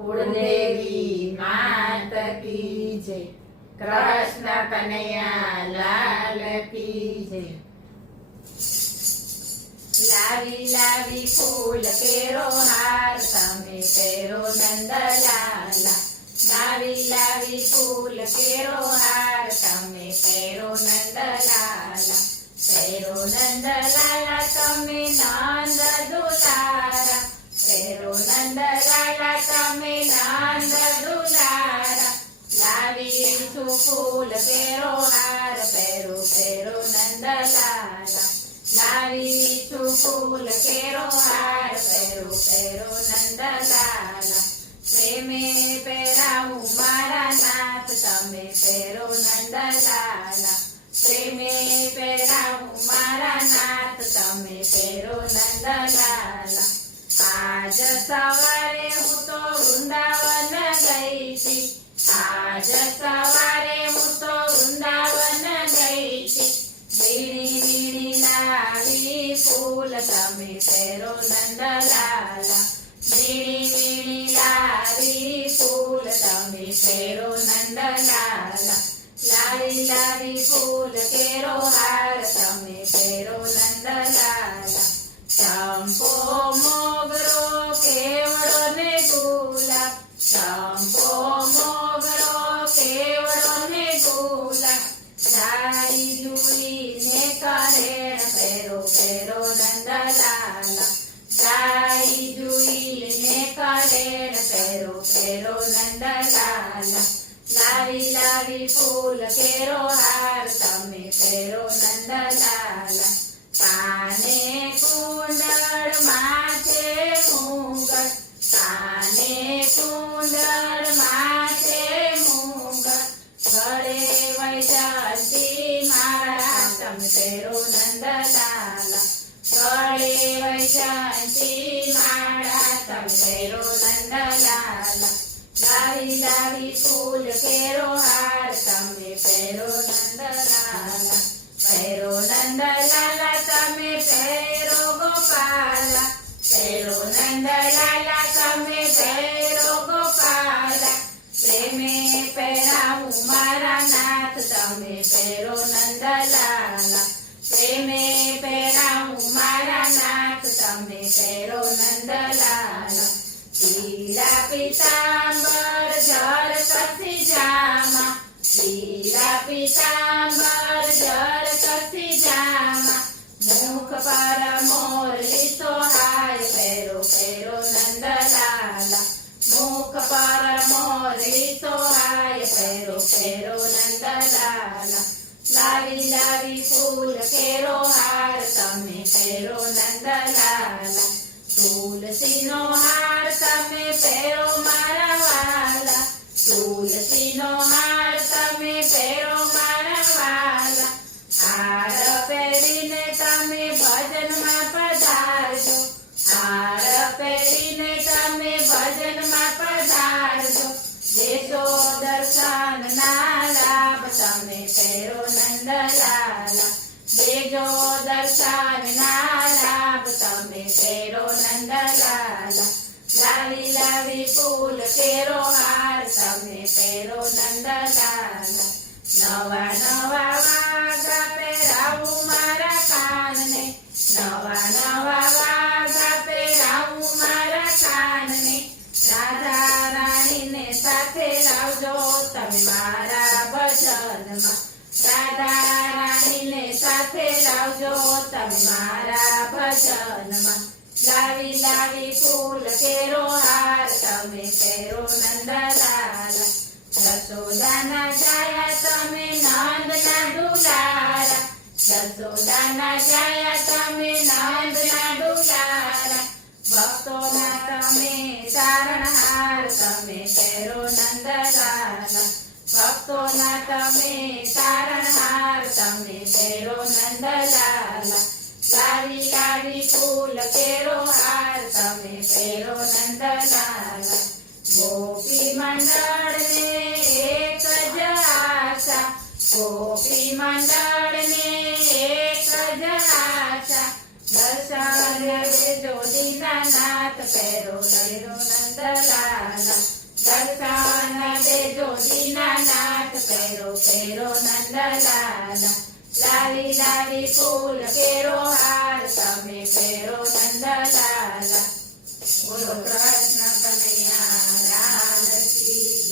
કુળદેવી માત કી જય, કૃષ્ણ કનૈયા લાલ કી જય. લાવી લાવી ફૂલ કેરો હાર તમે પહેરો નંદલાલા. લાવી લાવી ફૂલ કેરો હાર તમે પહેરો નંદલાલા. પહેરો નંદલાલા તમે નંદ દુલારા. પહેરો નંદલાલા તમે નંદ દુલારા. લાવી છું ફૂલ કેરો હાર પહેરો પહેરો નંદલાલા. લાવી છું ફૂલ કેરો હાર પહેરો પહેરો નંદલાલા. પ્રેમે પહેરાવું મારા નાથ તમે પહેરો નંદલાલા. પ્રેમે પહેરાવું મારા નાથ તમે પહેરો નંદલાલા. આજ સવારે હું તો વૃંદાવન ગઈ છી. આજ સવારે હું તો વૃંદાવન ગઈ છી. વીણી વીણી લાવી ફૂલ તમે પહેરો નંદલાલા. વીણી વીણી લાવી ફૂલ તમે પહેરો નંદલાલા. લાવી લાવી ફૂલ કેરો હાર તમે પહેરો નંદલાલા. ચંપો મોગરો કેવડો ને ગુલાબ. ચંપો મોગરો કેવડો ને ગુલાબ. જાય જુઈને કરેણ પહેરો પહેરો નંદલાલા. જાય જુઈને કરેણ પહેરો પહેરો નંદલાલા. લાવી લાવી ફૂલ કેરો હાર તમે પહેરો નંદલાલા. કાને કુંડળ માથે મુગટ. કાને કુંડળ માથે મુગટ. ગળે વૈજયંતી માળા તમે પહેરો નંદલાલા. ગળે વૈજયંતી માળા તમે પહેરો નંદલાલા. લાવી લાવી ફૂલ કેરો હાર તમે પહેરો નંદલાલા. પહેરો નંદલાલા તમે પહેરો ગોપાલા. પહેરો નંદલાલા તમે પહેરો ગોપાલા. પ્રેમે પહેરાવું મારા નાથ તમે પહેરો નંદલાલા. પ્રેમે પહેરાવું મારા નાથ તમે પહેરો નંદલાલા. પીળા પીતાંબર જળ કસી જામા. પીળા પીતાંબર જળ કસી જામા. મુખ પર મોરલી સોહાય પહેરો પહેરો નંદલાલા. મુખ પર મોરલી સોહાય પહેરો પહેરો નંદલાલા. લાવી લાવી ફૂલ કેરો હાર તમે પહેરો નંદલાલા. તુલસીનો હાર તમે પહેરો મારા વાલા. તુલસીનો હાર તમે પહેરો મારા વાલા. હાર પહેરીને તમે ભજનમાં પધારજો. હાર પહેરીને તમે ભજનમાં પધારજો. દેશો દર્શન ના લાભ તમે પહેરો નંદલાલા. દેજો દર્શન ના લાભ તમે પહેરો નંદલાલા. લાવી લાવી ફૂલ કેરો હાર તમે પહેરો નંદલાલા. નવા નવા વાઘા પહેરાવું મારા કાનને. નવા નવા વાઘા પહેરાવું મારા કાનને. રાધા રાણીને સાથે લાવજો તમે મારા ભજનમાં. રાધા રાણીને સાથે લાવજો તમે મારા ભજનમાં. લાવી લાવી ફૂલ કેરો હાર તમે પહેરો નંદલાલા. જસોદાના જાયા તમે નંદના દુલારા. જસોદાના જાયા તમે નંદના દુલારા. ભક્તોના તમે તારણહાર તમે પહેરો નંદલાલા. ભક્તોના તમે તારણહાર તમે પહેરો નંદલાલા. લાવી લાવી ફૂલ કેરો હાર તમે પહેરો નંદલાલા. ગોપી મંડળને એક જ આશા. ગોપી મંડળને એક જ આશા. દર્શન દેજો દીના દીનાનાથ પહેરો નંદલાલા દર્શન દેજો દીનાનાથ પહેરો નંદલાલા લાવી લાવી ફૂલ કેરો હાર તમે પહેરો નંદલાલા બોલો કૃષ્ણ કનૈયા લાલ કી